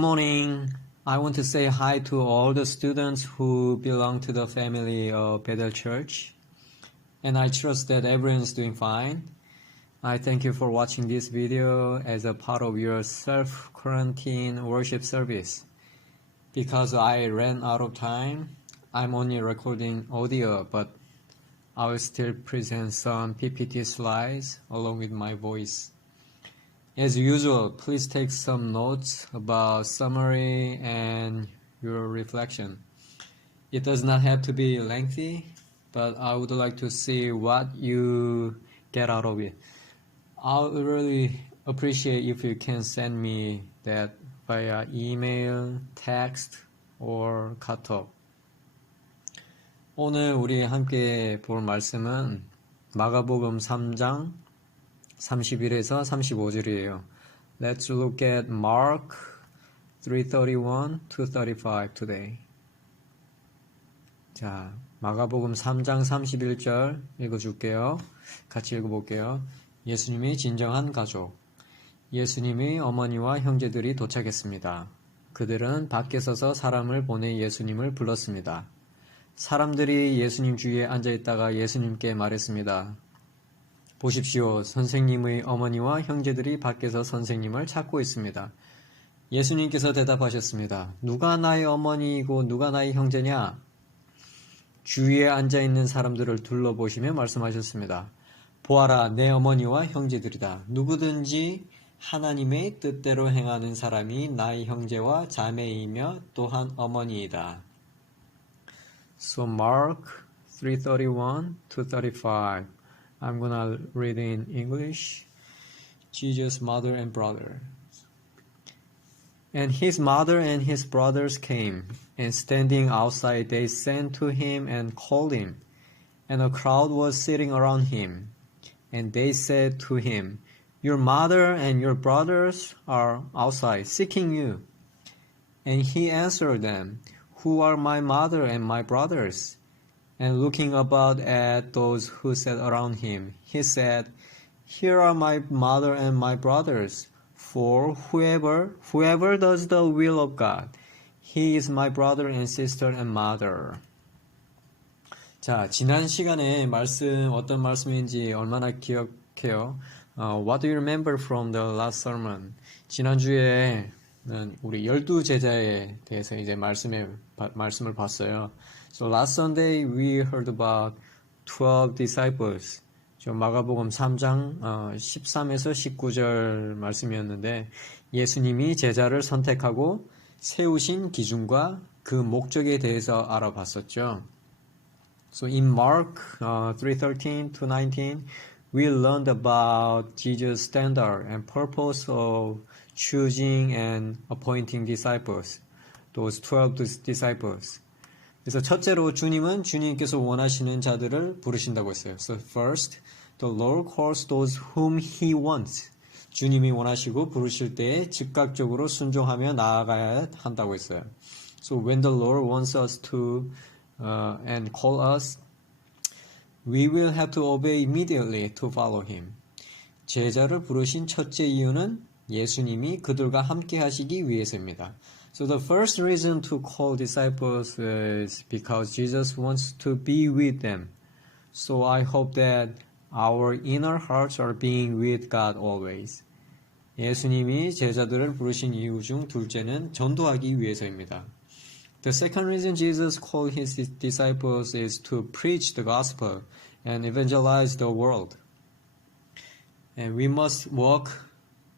Good morning. I want to say hi to all the students who belong to the family of Bethel Church. And I trust that everyone is doing fine. I thank you for watching this video as a part of your self-quarantine worship service. Because I ran out of time, I'm only recording audio, but I will still present some PPT slides along with my voice. As usual, please take some notes about summary and your reflection. It does not have to be lengthy, but I would like to see what you get out of it. I would really appreciate if you can send me that via email, text, or 카톡. 오늘 우리 함께 볼 말씀은 마가복음 3장 31에서 35절이에요. Let's look at Mark 3:31 to 35 today. 자, 마가복음 3장 31절 읽어줄게요. 같이 읽어볼게요. 예수님의 진정한 가족. 예수님의 어머니와 형제들이 도착했습니다. 그들은 밖에 서서 사람을 보내 예수님을 불렀습니다. 사람들이 예수님 주위에 앉아있다가 예수님께 말했습니다. 보십시오. 선생님의 어머니와 형제들이 밖에서 선생님을 찾고 있습니다. 예수님께서 대답하셨습니다. 누가 나의 어머니이고 누가 나의 형제냐? 주위에 앉아있는 사람들을 둘러보시며 말씀하셨습니다. 보아라, 내 어머니와 형제들이다. 누구든지 하나님의 뜻대로 행하는 사람이 나의 형제와 자매이며 또한 어머니이다. So Mark 3:31 to 35. I'm gonna read in English. Jesus' mother and brother. And his mother and his brothers came, and standing outside they sent to him and called him. And a crowd was sitting around him. And they said to him, Your mother and your brothers are outside seeking you. And he answered them, Who are my mother and my brothers? And looking about at those who sat around him, he said, Here are my mother and my brothers, for whoever does the will of God, he is my brother and sister and mother. 자, 지난 시간에 어떤 말씀인지 얼마나 기억해요? What do you remember from the last sermon? 지난주에는 우리 12제자에 대해서 이제 말씀을 봤어요. So last Sunday we heard about 12 disciples. 마가복음 3장 13에서 19절 말씀이었는데 예수님이 제자를 선택하고 세우신 기준과 그 목적에 대해서 알아봤었죠. So in Mark 3:13 to 19 we learned about Jesus' standard and purpose of choosing and appointing disciples. Those 12 disciples. 그래서 첫째로 주님께서 원하시는 자들을 부르신다고 했어요. So first, the Lord calls those whom He wants. 주님이 원하시고 부르실 때에 즉각적으로 순종하며 나아가야 한다고 했어요. So when the Lord wants us to and call us, we will have to obey immediately to follow Him. 제자를 부르신 첫째 이유는 예수님이 그들과 함께 하시기 위해서입니다. So the first reason to call disciples is because Jesus wants to be with them. So I hope that our inner hearts are being with God always. 예수님이 제자들을 부르신 이유 중 둘째는 전도하기 위해서입니다. The second reason Jesus called his disciples is to preach the gospel and evangelize the world. And we must walk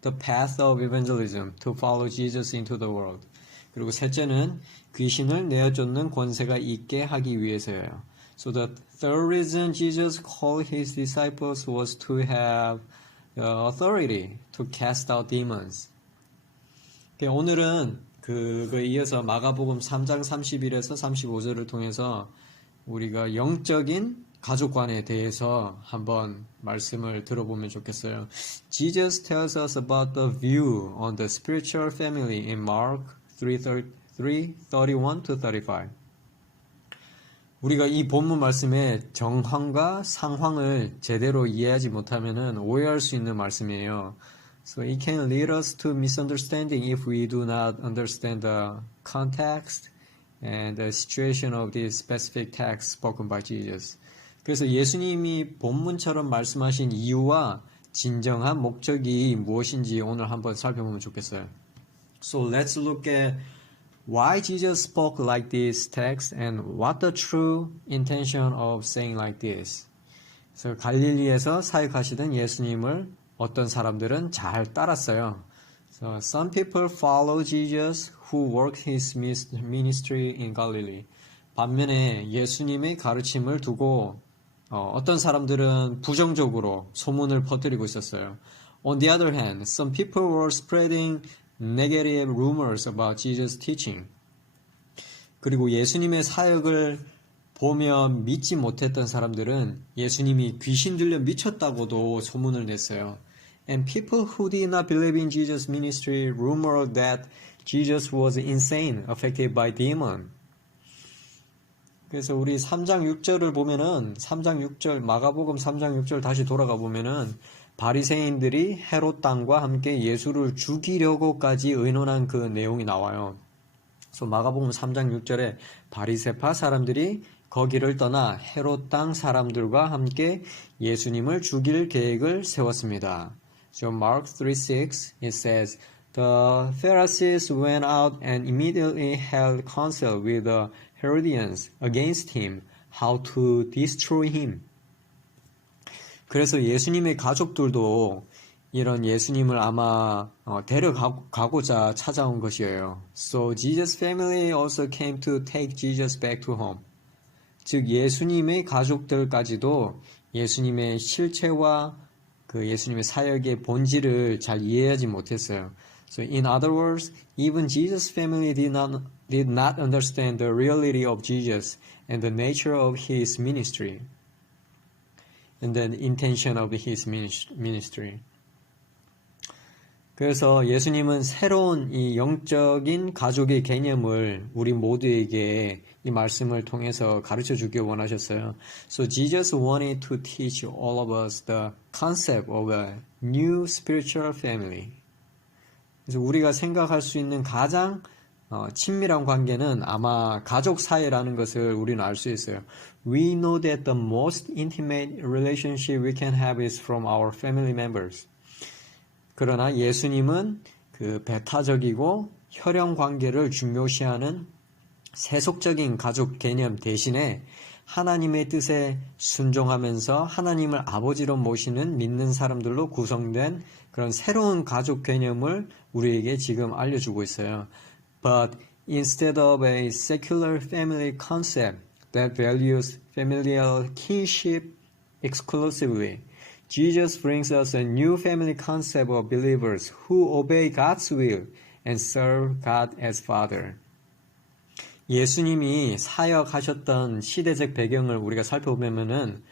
the path of evangelism to follow Jesus into the world. 그리고 셋째는 귀신을 내어쫓는 권세가 있게 하기 위해서예요. So the third reason Jesus called his disciples was to have authority to cast out demons. 오늘은 그거에 이어서 마가복음 3장 31에서 35절을 통해서 우리가 영적인 가족관에 대해서 한번 말씀을 들어보면 좋겠어요. Jesus tells us about the view on the spiritual family in Mark 3:31 to 35. 우리가 이 본문 말씀의 정황과 상황을 제대로 이해하지 못하면은 오해할 수 있는 말씀이에요. So it can lead us to misunderstanding if we do not understand the context and the situation of this specific text spoken by Jesus. 그래서 예수님이 본문처럼 말씀하신 이유와 진정한 목적이 무엇인지 오늘 한번 살펴보면 좋겠어요. So let's look at why Jesus spoke like this text and what the true intention of saying like this. 그래서 갈릴리에서 사역하시던 예수님을 어떤 사람들은 잘 따랐어요. So some people follow Jesus who worked his ministry in Galilee. 반면에 예수님의 가르침을 두고 어떤 사람들은 부정적으로 소문을 퍼뜨리고 있었어요. On the other hand, some people were spreading negative rumors about Jesus' teaching. 그리고 예수님의 사역을 보며 믿지 못했던 사람들은 예수님이 귀신 들려 미쳤다고도 소문을 냈어요. And people who did not believe in Jesus' ministry rumored that Jesus was insane, affected by demon. 그래서 우리 3장 6절을 보면은 3장 6절 마가복음 3장 6절 다시 돌아가 보면은 바리새인들이 헤롯 땅과 함께 예수를 죽이려고까지 의논한 그 내용이 나와요. 그래서 마가복음 3장 6절에 바리새파 사람들이 거기를 떠나 헤롯 땅 사람들과 함께 예수님을 죽일 계획을 세웠습니다. So Mark 3:6 it says, The Pharisees went out and immediately held counsel with the Herodians against him, how to destroy him. 그래서 예수님의 가족들도 이런 예수님을 아마 데려가고자 찾아온 것이에요. So Jesus' family also came to take Jesus back to home. 즉 예수님의 가족들까지도 예수님의 실체와 그 예수님의 사역의 본질을 잘 이해하지 못했어요. So in other words, even Jesus' family did not understand the reality of Jesus and the nature of his ministry and the intention of his ministry. 그래서 예수님은 새로운 이 영적인 가족의 개념을 우리 모두에게 이 말씀을 통해서 가르쳐 주길 원하셨어요. So Jesus wanted to teach all of us the concept of a new spiritual family. 그래서 우리가 생각할 수 있는 가장 친밀한 관계는 아마 가족 사이라는 것을 우리는 알 수 있어요. We know that the most intimate relationship we can have is from our family members. 그러나 예수님은 그 배타적이고 혈연 관계를 중요시하는 세속적인 가족 개념 대신에 하나님의 뜻에 순종하면서 하나님을 아버지로 모시는 믿는 사람들로 구성된 그런 새로운 가족 개념을 우리에게 지금 알려주고 있어요. But instead of a secular family concept that values familial kinship exclusively, Jesus brings us a new family concept of believers who obey God's will and serve God as Father. 예수님이 사역하셨던 시대적 배경을 우리가 살펴보면은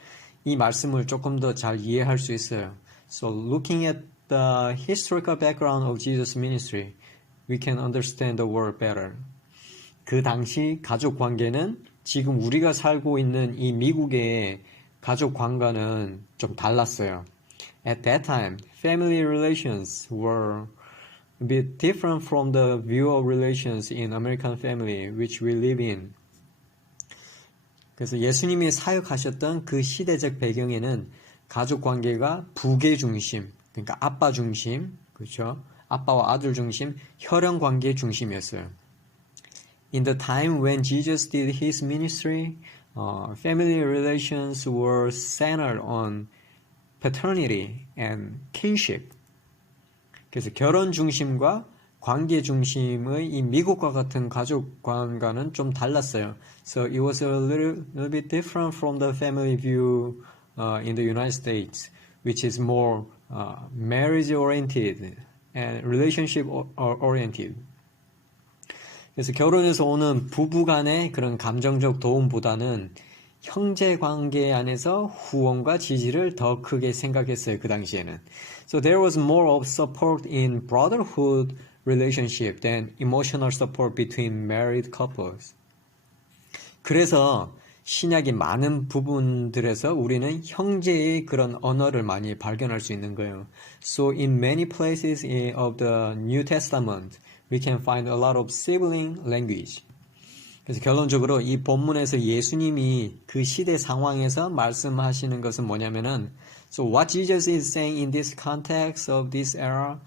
이 말씀을 조금 더 잘 이해할 수 있어요. So looking at the historical background of Jesus' ministry, we can understand the world better. 그 당시 가족 관계는 지금 우리가 살고 있는 이 미국의 가족 관계는 좀 달랐어요. At that time, family relations were a bit different from the view of relations in American family, which we live in. 그래서 예수님이 사역하셨던 그 시대적 배경에는 가족 관계가 부계 중심, 그러니까 아빠 중심, 그렇죠? 아빠와 아들 중심, 혈연 관계 중심이었어요. In the time when Jesus did his ministry, family relations were centered on paternity and kinship. 그래서 결혼 중심과 관계 중심의 이 미국과 같은 가족 관계는 좀 달랐어요. So it was a little bit different from the family view in the United States, which is more marriage oriented and relationship oriented. 그래서 결혼에서 오는 부부 간의 그런 감정적 도움보다는 형제 관계 안에서 후원과 지지를 더 크게 생각했어요. 그 당시에는. So there was more of support in brotherhood relationship than emotional support between married couples. 그래서 신약의 많은 부분들에서 우리는 형제의 그런 언어를 많이 발견할 수 있는 거예요. So in many places of the New Testament, we can find a lot of sibling language. 그래서 결론적으로 이 본문에서 예수님이 그 시대 상황에서 말씀하시는 것은 뭐냐면은 So what Jesus is saying in this context of this era,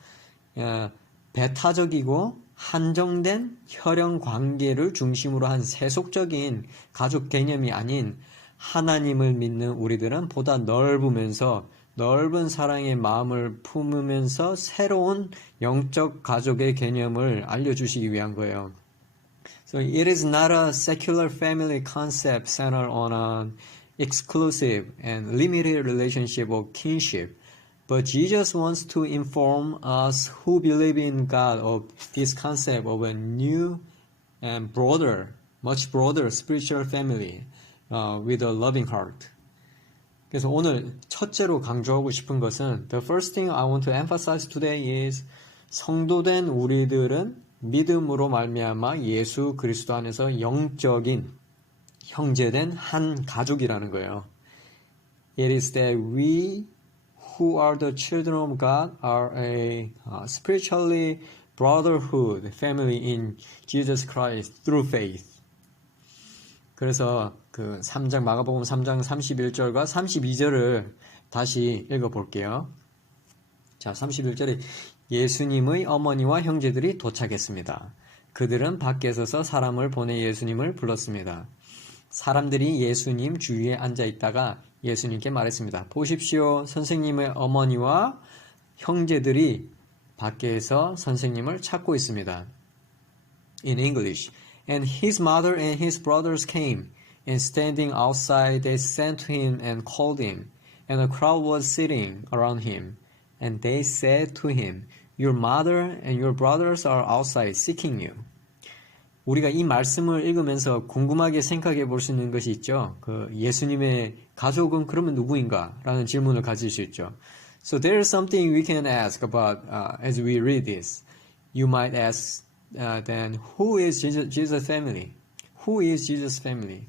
배타적이고 한정된 혈연 관계를 중심으로 한 세속적인 가족 개념이 아닌 하나님을 믿는 우리들은 보다 넓으면서 넓은 사랑의 마음을 품으면서 새로운 영적 가족의 개념을 알려주시기 위한 거예요. So it is not a secular family concept centered on an exclusive and limited relationship of kinship, but Jesus wants to inform us who believe in God of this concept of a new and broader, much broader spiritual family with a loving heart. 그래서 오늘 첫째로 강조하고 싶은 것은 The first thing I want to emphasize today is 성도된 우리들은 믿음으로 말미암아 예수 그리스도 안에서 영적인 형제된 한 가족이라는 거예요. It is that we who are the children of God are a spiritually brotherhood family in Jesus Christ through faith. 그래서 그 3장 마가복음 3장 31절과 32절을 다시 읽어볼게요. 자, 31절에 예수님의 어머니와 형제들이 도착했습니다. 그들은 밖에 서서 사람을 보내 예수님을 불렀습니다. 사람들이 예수님 주위에 앉아 있다가 예수님께 말했습니다. 보십시오. 선생님의 어머니와 형제들이 밖에서 선생님을 찾고 있습니다. In English, and his mother and his brothers came, and standing outside they sent to him and called him, and a crowd was sitting around him. And they said to him, Your mother and your brothers are outside seeking you. 우리가 이 말씀을 읽으면서 궁금하게 생각해 볼 수 있는 것이 있죠. 그 예수님의 가족은 그러면 누구인가? 라는 질문을 가질 수 있죠. So there is something we can ask about as we read this. You might ask then, who is Jesus' family? Who is Jesus' family?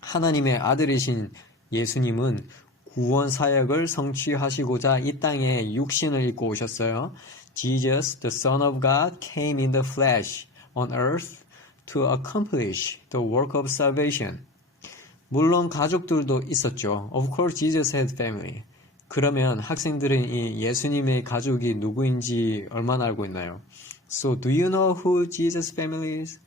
하나님의 아들이신 예수님은 구원 사역을 성취하시고자 이 땅에 육신을 입고 오셨어요. Jesus, the Son of God, came in the flesh on earth to accomplish the work of salvation. 물론 가족들도 있었죠. Of course, Jesus had family. 그러면 학생들은 이 예수님의 가족이 누구인지 얼마나 알고 있나요? So, do you know who Jesus' family is?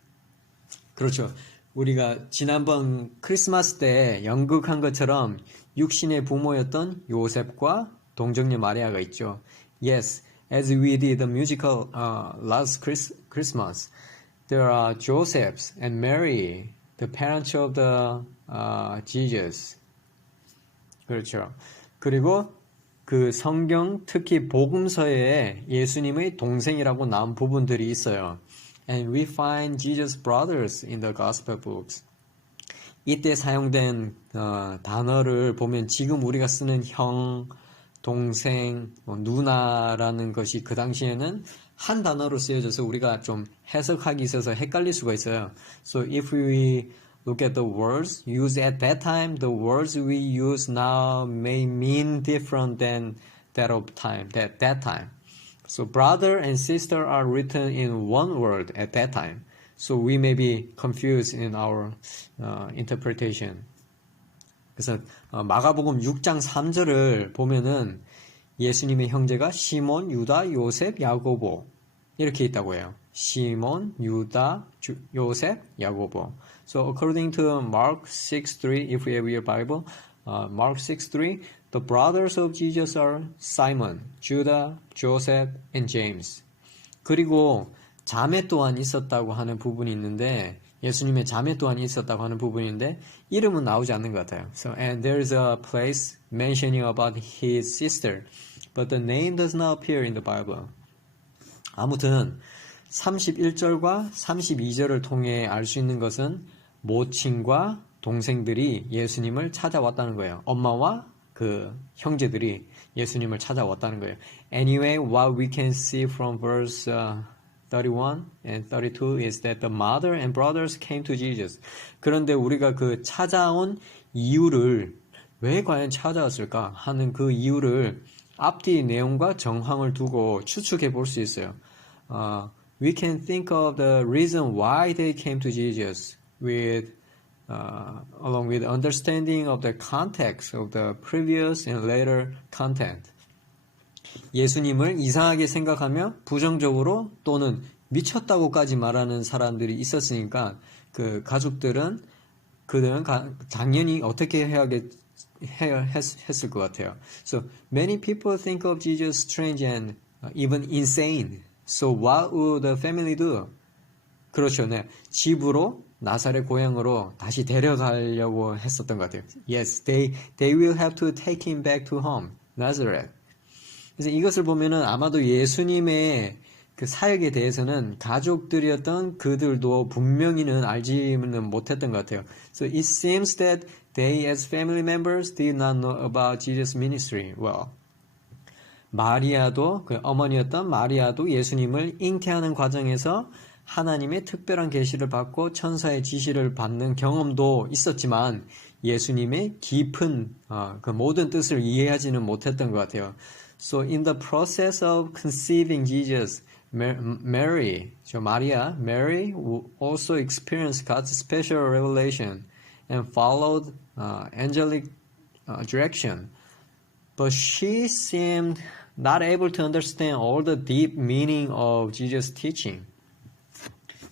그렇죠. 우리가 지난번 크리스마스 때 연극한 것처럼 육신의 부모였던 요셉과 동정녀 마리아가 있죠. Yes, as we did the musical last Christmas, there are Joseph and Mary, the parents of the Jesus. 그렇죠. 그리고 그 성경 특히 복음서에 예수님의 동생이라고 나온 부분들이 있어요. And we find Jesus' brothers in the gospel books. 이때 사용된 단어를 보면 지금 우리가 쓰는 형, 동생, 누나라는 것이 그 당시에는 한 단어로 쓰여져서 우리가 좀 해석하기 있어서 헷갈릴 수가 있어요. So if we look at the words used at that time, the words we use now may mean different than that of that time. So brother and sister are written in one word at that time. So we may be confused in our interpretation. 그래서 마가복음 6장 3절을 보면은 예수님의 형제가 시몬, 유다, 요셉, 야고보 이렇게 있다고 해요. 시몬, 유다, 요셉, 야고보. So according to Mark 6:3, if we have your Bible, Mark 6:3, the brothers of Jesus are Simon, Judah, Joseph, and James. 그리고 자매 또한 있었다고 하는 부분이 있는데 예수님의 자매 또한 있었다고 하는 부분인데 이름은 나오지 않는 것 같아요. So and there is a place mentioning about his sister, but the name does not appear in the Bible. 아무튼 31절과 32절을 통해 알 수 있는 것은 모친과 동생들이 예수님을 찾아왔다는 거예요. 엄마와 그 형제들이 예수님을 찾아왔다는 거예요. Anyway, what we can see from verse 31 and 32 is that the mother and brothers came to Jesus. 그런데 우리가 그 찾아온 이유를 왜 과연 찾아왔을까 하는 그 이유를 앞뒤 내용과 정황을 두고 추측해 볼 수 있어요. We can think of the reason why they came to Jesus with along with understanding of the context of the previous and later content. 예수님을 이상하게 생각하며 부정적으로 또는 미쳤다고까지 말하는 사람들이 있었으니까 그 가족들은 그들은 당연히 어떻게 했을 것 같아요. So many people think of Jesus strange and even insane. So what would the family do? 그렇죠. 네. 집으로 나사렛 고향으로 다시 데려가려고 했었던 것 같아요. Yes, they will have to take him back to home, Nazareth. 그래서 이것을 보면은 아마도 예수님의 그 사역에 대해서는 가족들이었던 그들도 분명히는 알지는 못했던 것 같아요. So it seems that they as family members did not know about Jesus' ministry well. 마리아도 그 어머니였던 마리아도 예수님을 잉태하는 과정에서 하나님의 특별한 계시를 받고 천사의 지시를 받는 경험도 있었지만 예수님의 깊은 그 모든 뜻을 이해하지는 못했던 것 같아요. So in the process of conceiving Jesus, Mary also experienced God's special revelation and followed angelic direction. But she seemed not able to understand all the deep meaning of Jesus' teaching.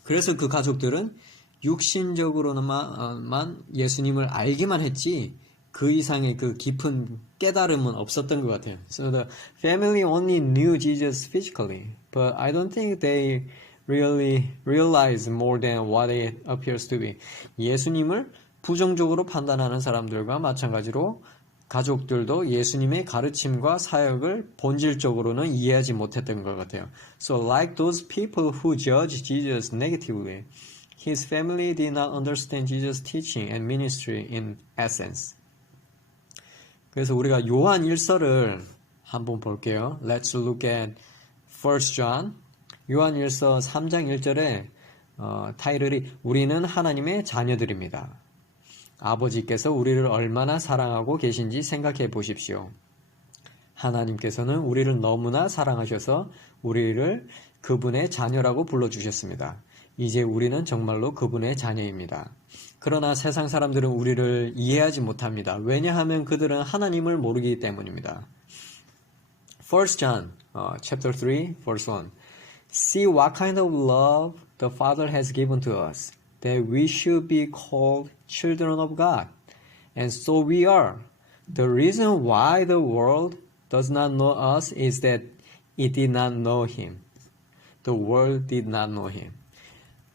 그래서 그 가족들은 육신적으로만 예수님을 알기만 했지 그 이상의 그 깊은 깨달음은 없었던 것 같아요. So the family only knew Jesus physically, but I don't think they really realized more than what it appears to be. 예수님을 부정적으로 판단하는 사람들과 마찬가지로 가족들도 예수님의 가르침과 사역을 본질적으로는 이해하지 못했던 것 같아요. So like those people who judge Jesus negatively, his family did not understand Jesus' teaching and ministry in essence. 그래서 우리가 요한 1서를 한번 볼게요. Let's look at 1 John. 요한 1서 3장 1절에 타이틀이 우리는 하나님의 자녀들입니다. 아버지께서 우리를 얼마나 사랑하고 계신지 생각해 보십시오. 하나님께서는 우리를 너무나 사랑하셔서 우리를 그분의 자녀라고 불러주셨습니다. 이제 우리는 정말로 그분의 자녀입니다. 그러나 세상 사람들은 우리를 이해하지 못합니다. 왜냐하면 그들은 하나님을 모르기 때문입니다. 1 John chapter 3 verse 1 See what kind of love the Father has given to us, that we should be called children of God. And so we are. The reason why the world does not know us is that it did not know Him. The world did not know Him.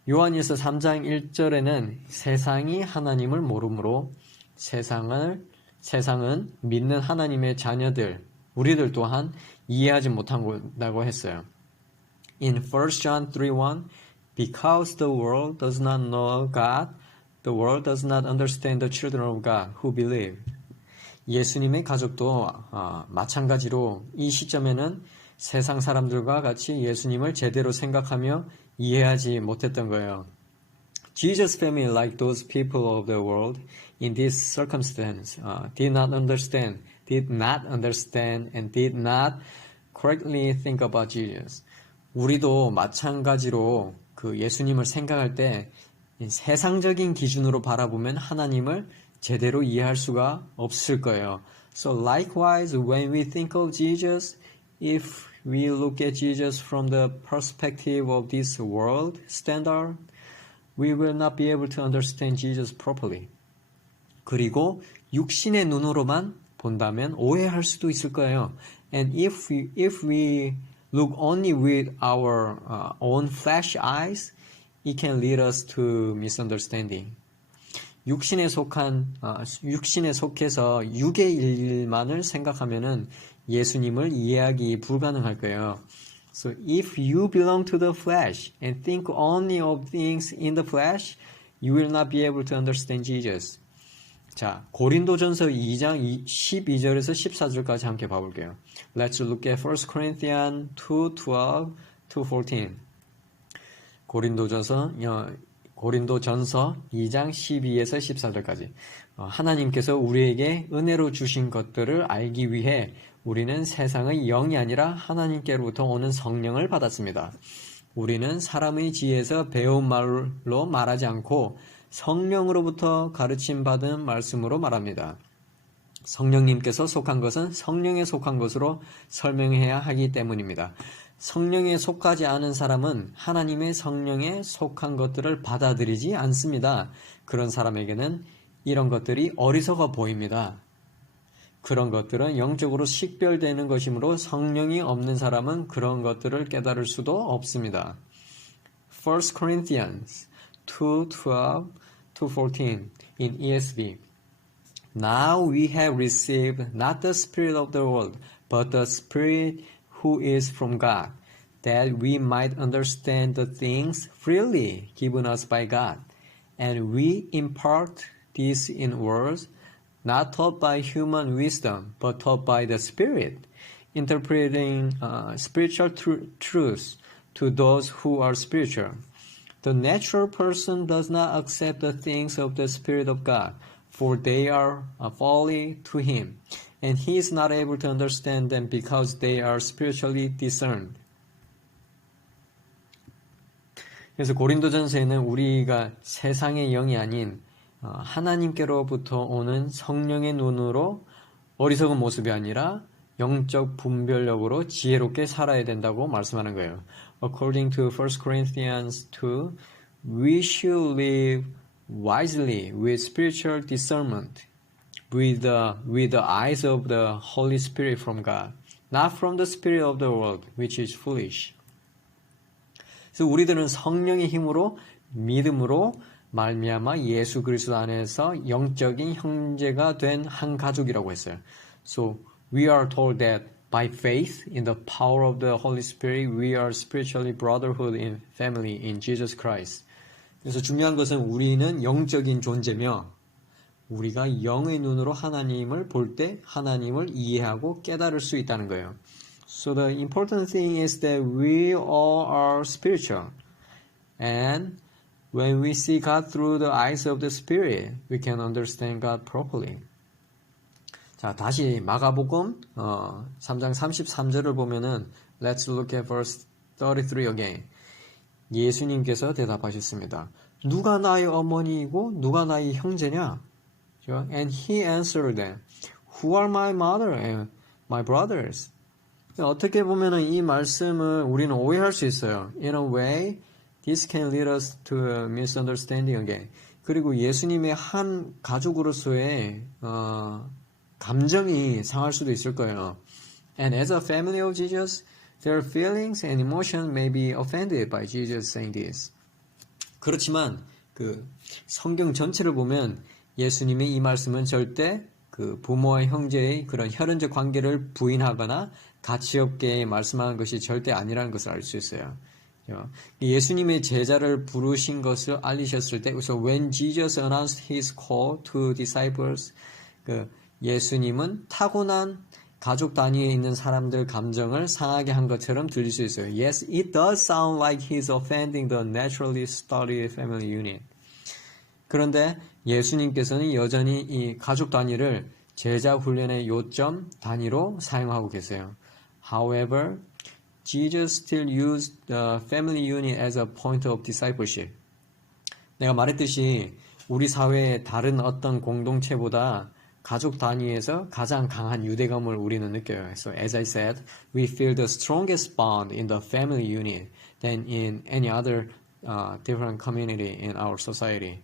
요한일서 3장 1절에는 세상이 하나님을 모르므로 세상은 믿는 하나님의 자녀들, 우리들 또한 이해하지 못한다고 했어요. In 1 John 3:1, because the world does not know God, the world does not understand the children of God who believe. 예수님의 가족도 마찬가지로 이 시점에는 세상 사람들과 같이 예수님을 제대로 생각하며 이해하지 못했던 거예요. Jesus' family, like those people of the world, in this circumstance, did not understand, and did not correctly think about Jesus. 우리도 마찬가지로 그 예수님을 생각할 때 세상적인 기준으로 바라보면 하나님을 제대로 이해할 수가 없을 거예요. So likewise, when we think of Jesus, if we look at Jesus from the perspective of this world standard, we will not be able to understand Jesus properly. 그리고 육신의 눈으로만 본다면 오해할 수도 있을 거예요. And if we look only with our own flesh eyes, it can lead us to misunderstanding. 육신에 속해서 육의 일만을 생각하면은 예수님을 이해하기 불가능할 거예요. So if you belong to the flesh and think only of things in the flesh, you will not be able to understand Jesus. 자, 고린도전서 2장 12절에서 14절까지 함께 봐볼게요. Let's look at 1 Corinthians 2:12-14. 고린도전서 2장 12에서 14절까지. 하나님께서 우리에게 은혜로 주신 것들을 알기 위해 우리는 세상의 영이 아니라 하나님께로부터 오는 성령을 받았습니다. 우리는 사람의 지혜에서 배운 말로 말하지 않고 성령으로부터 가르침받은 말씀으로 말합니다. 성령님께서 속한 것은 성령에 속한 것으로 설명해야 하기 때문입니다. 성령에 속하지 않은 사람은 하나님의 성령에 속한 것들을 받아들이지 않습니다. 그런 사람에게는 이런 것들이 어리석어 보입니다. 그런 것들은 영적으로 식별되는 것이므로 성령이 없는 사람은 그런 것들을 깨달을 수도 없습니다. 1 Corinthians 2:12-14 in ESV. Now we have received not the spirit of the world, but the Spirit who is from God, that we might understand the things freely given us by God. And we impart this in words, not taught by human wisdom, but taught by the Spirit, interpreting spiritual truths to those who are spiritual. The natural person does not accept the things of the Spirit of God, for they are folly to him, and he is not able to understand them because they are spiritually discerned. 그래서 고린도전서에는 우리가 세상의 영이 아닌 하나님께로부터 오는 성령의 눈으로 어리석은 모습이 아니라 영적 분별력으로 지혜롭게 살아야 된다고 말씀하는 거예요. According to 1 Corinthians 2, we should live wisely with spiritual discernment, with the eyes of the Holy Spirit from God, not from the spirit of the world, which is foolish. 그래서 우리들은 성령의 힘으로 믿음으로 말미암아 예수 그리스도 안에서 영적인 형제가 된 한 가족이라고 했어요. So we are told that by faith in the power of the Holy Spirit, we are spiritually brotherhood in family in Jesus Christ. 그래서 중요한 것은 우리는 영적인 존재며 우리가 영의 눈으로 하나님을 볼 때 하나님을 이해하고 깨달을 수 있다는 거예요. So the important thing is that we all are spiritual. And when we see God through the eyes of the Spirit, we can understand God properly. 자, 다시 마가복음 3장 33절을 보면은 Let's look at verse 33 again. 예수님께서 대답하셨습니다. 누가 나의 어머니이고 누가 나의 형제냐? And he answered them, Who are my mother and my brothers? 어떻게 보면은 이 말씀을 우리는 오해할 수 있어요. In a way, this can lead us to a misunderstanding again. 그리고 예수님의 한 가족으로서의 감정이 상할 수도 있을 거예요. And as a family of Jesus, their feelings and emotions may be offended by Jesus saying this. 그렇지만 그 성경 전체를 보면 예수님의 이 말씀은 절대 그 부모와 형제의 그런 혈연적 관계를 부인하거나 가치 없게 말씀하는 것이 절대 아니라는 것을 알 수 있어요. 예수님의 제자를 부르신 것을 알리셨을 때, so when Jesus announced his call to disciples, 그 예수님은 타고난 가족 단위에 있는 사람들 감정을 상하게 한 것처럼 들릴 수 있어요. Yes, it does sound like he's offending the naturally sturdy family unit. 그런데 예수님께서는 여전히 이 가족 단위를 제자 훈련의 요점 단위로 사용하고 계세요. However, Jesus still used the family unit as a point of discipleship. 내가 말했듯이 우리 사회의 다른 어떤 공동체보다 가족 단위에서 가장 강한 유대감을 우리는 느껴요. So as I said, we feel the strongest bond in the family unit than in any other different community in our society.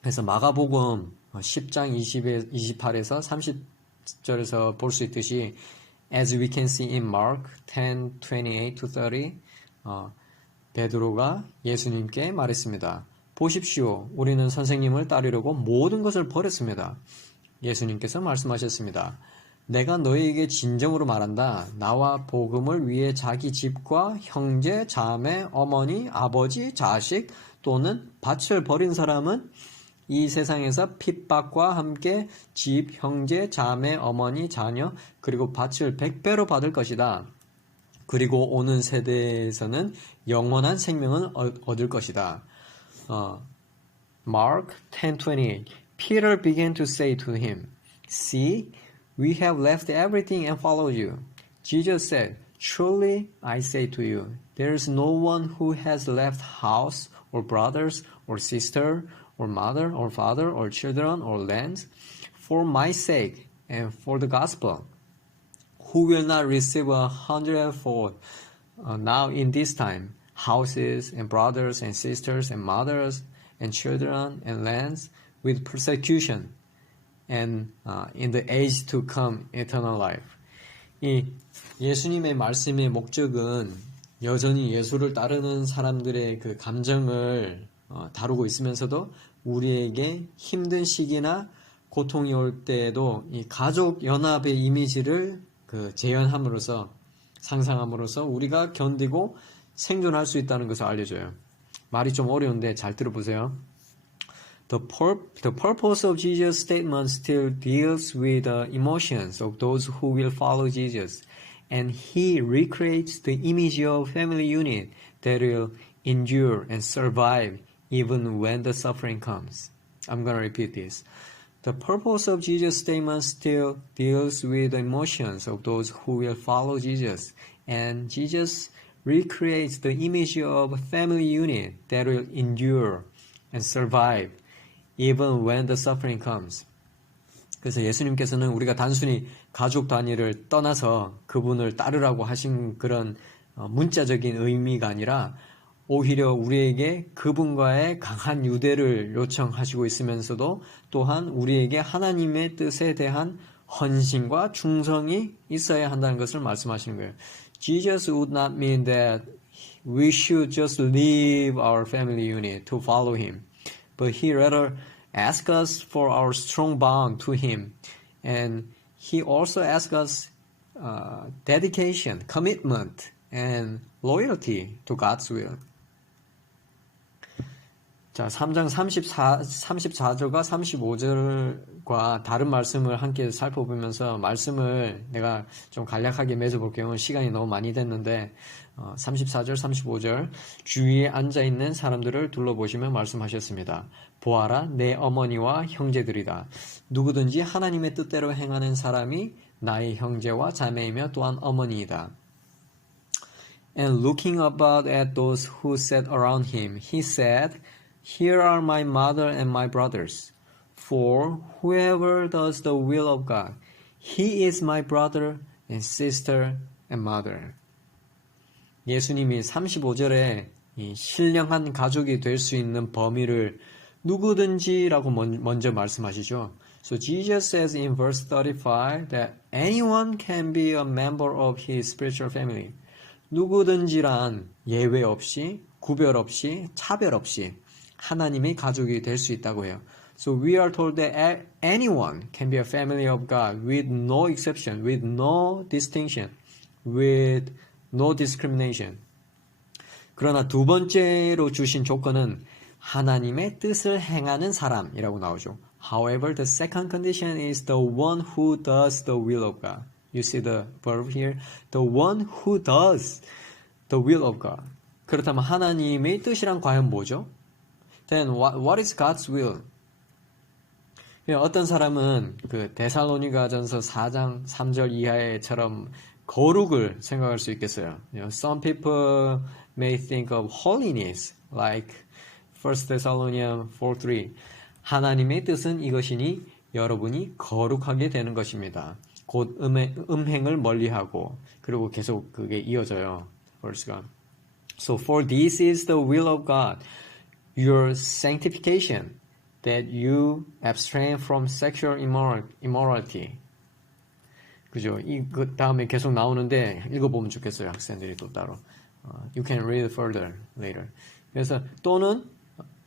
그래서 마가복음 10장 28에서 30절에서 볼 수 있듯이 As we can see in Mark 10:28-30, 베드로가 예수님께 말했습니다. 보십시오. 우리는 선생님을 따르려고 모든 것을 버렸습니다. 예수님께서 말씀하셨습니다. 내가 너희에게 진정으로 말한다. 나와 복음을 위해 자기 집과 형제, 자매, 어머니, 아버지, 자식 또는 밭을 버린 사람은 이 세상에서 핍박과 함께 집, 형제, 자매, 어머니, 자녀 그리고 밭을 100배로 받을 것이다. 그리고 오는 세대에서는 영원한 생명을 얻을 것이다. Mark 10:28. Peter began to say to him, "See, we have left everything and followed you." Jesus said, "Truly I say to you, there is no one who has left house or brothers or sister or mother or father or children or lands for my sake and for the gospel, who will not receive 100-fold now in this time, houses and brothers and sisters and mothers and children and lands with persecution and in the age to come eternal life." 이 예수님의 말씀의 목적은 여전히 예수를 따르는 사람들의 그 감정을 다루고 있으면서도 우리에게 힘든 시기나 고통이 올 때에도 이 가족 연합의 이미지를 재현함으로써 상상함으로써 우리가 견디고 생존할 수 있다는 것을 알려줘요. 말이 좀 어려운데 잘 들어보세요. The purpose of Jesus' statement still deals with the emotions of those who will follow Jesus, and he recreates the image of family unit that will endure and survive even when the suffering comes. I'm going to repeat this. The purpose of Jesus' statement still deals with the emotions of those who will follow Jesus, and Jesus recreates the image of a family unit that will endure and survive even when the suffering comes. 그래서 예수님께서는 우리가 단순히 가족 단위를 떠나서 그분을 따르라고 하신 그런 문자적인 의미가 아니라 오히려 우리에게 그분과의 강한 유대를 요청하시고 있으면서도 또한 우리에게 하나님의 뜻에 대한 헌신과 충성이 있어야 한다는 것을 말씀하시는 거예요. Jesus would not mean that we should just leave our family unit to follow him, but he rather asks us for our strong bond to him, and he also asks us dedication, commitment, and loyalty to God's will. 자, 3장 34절과 35절과 다른 말씀을 함께 살펴보면서 말씀을 내가 좀 간략하게 맺어볼게요. 시간이 너무 많이 됐는데 34절, 35절 주위에 앉아있는 사람들을 둘러보시며 말씀하셨습니다. 보아라, 내 어머니와 형제들이다. 누구든지 하나님의 뜻대로 행하는 사람이 나의 형제와 자매이며 또한 어머니이다. And looking about at those who sat around him, he said, "Here are my mother and my brothers. For whoever does the will of God, he is my brother and sister and mother." 예수님이 35절에 이 신령한 가족이 될 수 있는 범위를 누구든지라고 먼저 말씀하시죠. So Jesus says in verse 35 that anyone can be a member of his spiritual family. 누구든지란 예외 없이, 구별 없이, 차별 없이 하나님의 가족이 될 수 있다고 해요. So we are told that anyone can be a family of God with no exception, with no distinction, with no discrimination. 그러나 두 번째로 주신 조건은 하나님의 뜻을 행하는 사람이라고 나오죠. However, the second condition is the one who does the will of God. You see the verb here? The one who does the will of God. 그렇다면 하나님의 뜻이란 과연 뭐죠? Then what is God's will? 어떤 사람은 그 데살로니가전서 4장 3절 이하에처럼 거룩을 생각할 수 있겠어요. Some people may think of holiness like 1 Thessalonians 4:3. 하나님의 뜻은 이것이니 여러분이 거룩하게 되는 것입니다. 곧 음행을 멀리하고 그리고 계속 그게 이어져요. verse가. So for this is the will of God, your sanctification, that you abstain from sexual immorality. 그죠? 그 다음에 계속 나오는데 읽어보면 좋겠어요. 학생들이 또 따로. You can read further later. 그래서 또는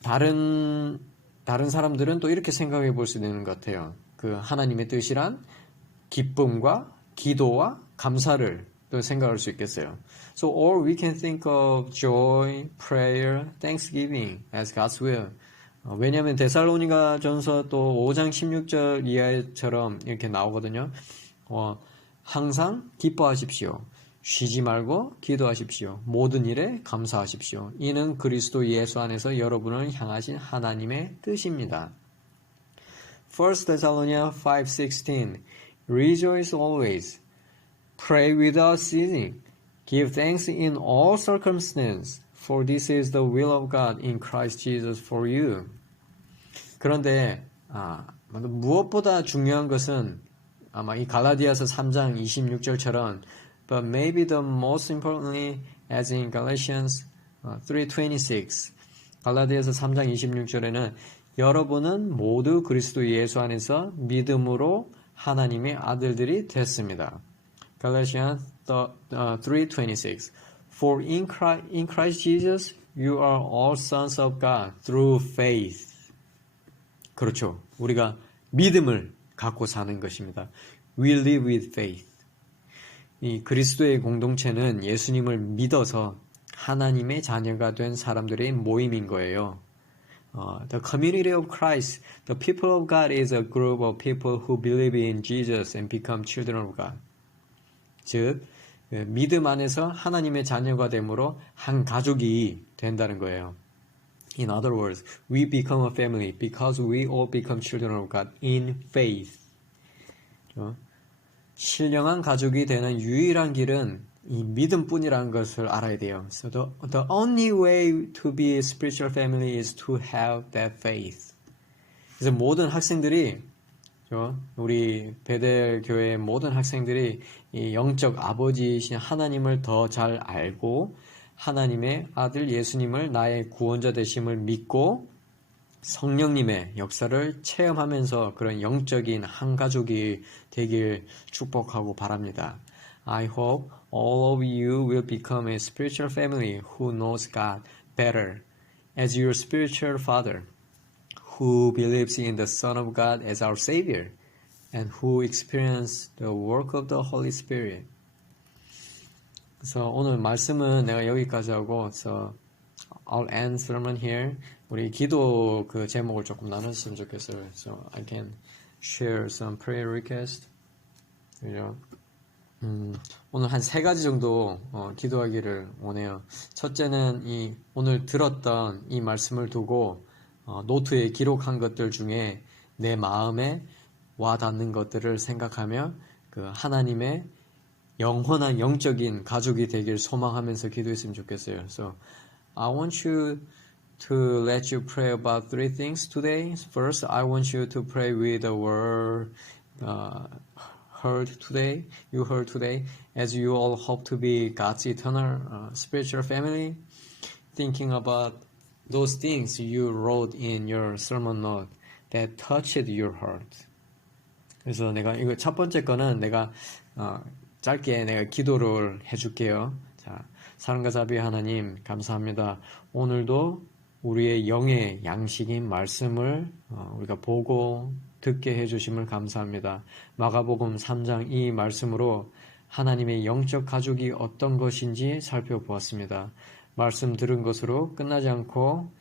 다른 사람들은 또 이렇게 생각해 볼 수 있는 것 같아요. 그 하나님의 뜻이란 기쁨과 기도와 감사를 또 생각할 수 있겠어요. So or we can think of joy, prayer, thanksgiving as God's will. 왜냐하면 데살로니가전서 또 5장 16절 이하처럼 이렇게 나오거든요. 항상 기뻐하십시오. 쉬지 말고 기도하십시오. 모든 일에 감사하십시오. 이는 그리스도 예수 안에서 여러분을 향하신 하나님의 뜻입니다. 1 Thessalonians 5:16 Rejoice always. Pray without ceasing. Give thanks in all circumstances. For this is the will of God in Christ Jesus for you. 그런데 무엇보다 중요한 것은 아마 이 갈라디아서 3장 26절처럼 But maybe the most importantly as in Galatians 3:26 갈라디아서 3장 26절에는 여러분은 모두 그리스도 예수 안에서 믿음으로 하나님의 아들들이 됐습니다. Galatians 3:26 For in Christ Jesus you are all sons of God through faith. 그렇죠. 우리가 믿음을 갖고 사는 것입니다. We live with faith. 이 그리스도의 공동체는 예수님을 믿어서 하나님의 자녀가 된 사람들의 모임인 거예요. The community of Christ, the people of God is a group of people who believe in Jesus and become children of God. 즉, 믿음 안에서 하나님의 자녀가 되므로 한 가족이 된다는 거예요. In other words, we become a family because we all become children of God in faith. 신령한 가족이 되는 유일한 길은 이 믿음뿐이라는 것을 알아야 돼요. So the only way to be a spiritual family is to have that faith. 그래서 모든 학생들이 우리 베델 교회의 모든 학생들이 이 영적 아버지이신 하나님을 더 잘 알고 하나님의 아들 예수님을 나의 구원자 되심을 믿고 성령님의 역사를 체험하면서 그런 영적인 한 가족이 되길 축복하고 바랍니다. I hope all of you will become a spiritual family who knows God better as your spiritual father, who believes in the Son of God as our Savior, and who experience the work of the Holy Spirit. 그래서 오늘 말씀은 내가 여기까지 하고, so I'll end sermon here. 우리 기도 그 제목을 조금 나눴으면 좋겠어요. So I can share some prayer request. 그죠? 오늘 한 3가지 정도 기도하기를 원해요. 첫째는 이 오늘 들었던 이 말씀을 두고 노트에 기록한 것들 중에 내 마음에 와닿는 것들을 생각하며 그 하나님의 영원한 영적인 가족이 되길 소망하면서 기도했으면 좋겠어요. So I want you to let you pray about 3 things today. First, I want you to pray with the word you heard today, as you all hope to be God's eternal spiritual family, thinking about those things you wrote in your sermon note that touched your heart. 그래서 내가 이거 첫 번째 거는 내가 짧게 내가 기도를 해줄게요. 자, 사랑과 자비의 하나님 감사합니다. 오늘도 우리의 영의 양식인 말씀을 우리가 보고 듣게 해주심을 감사합니다. 마가복음 3장 이 말씀으로 하나님의 영적 가족이 어떤 것인지 살펴보았습니다. 말씀 들은 것으로 끝나지 않고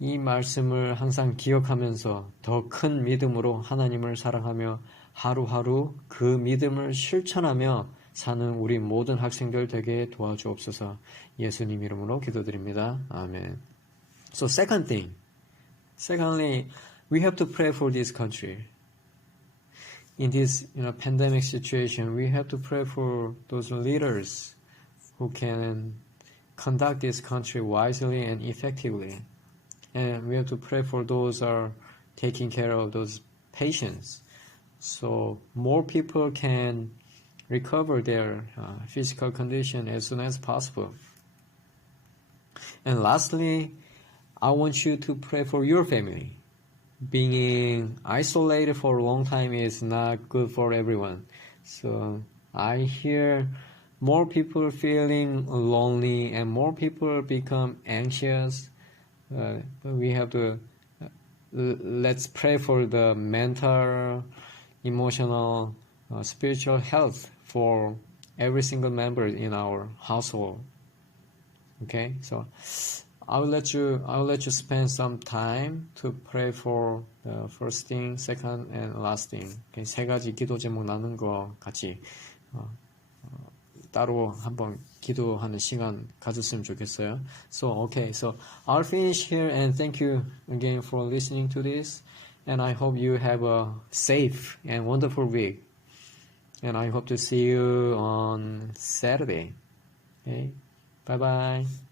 이 말씀을 항상 기억하면서 더 큰 믿음으로 하나님을 사랑하며 하루하루 그 믿음을 실천하며 사는 우리 모든 학생들 되게 도와주옵소서. 예수님 이름으로 기도드립니다. 아멘. So secondly, we have to pray for this country. In this pandemic situation, we have to pray for those leaders who can conduct this country wisely and effectively. And we have to pray for those who are taking care of those patients. So more people can recover their physical condition as soon as possible. And lastly, I want you to pray for your family. Being isolated for a long time is not good for everyone. So I hear more people feeling lonely and more people become anxious. We have to let's pray for the mental, emotional, spiritual health for every single member in our household. Okay, so I will let you spend some time to pray for the first thing, second, and last thing. 3가지 기도 제목 나눈 거 같이 따로 한번 기도하는 시간 가졌으면 좋겠어요. So I'll finish here and thank you again for listening to this. And I hope you have a safe and wonderful week. And I hope to see you on Saturday. Okay? Bye bye.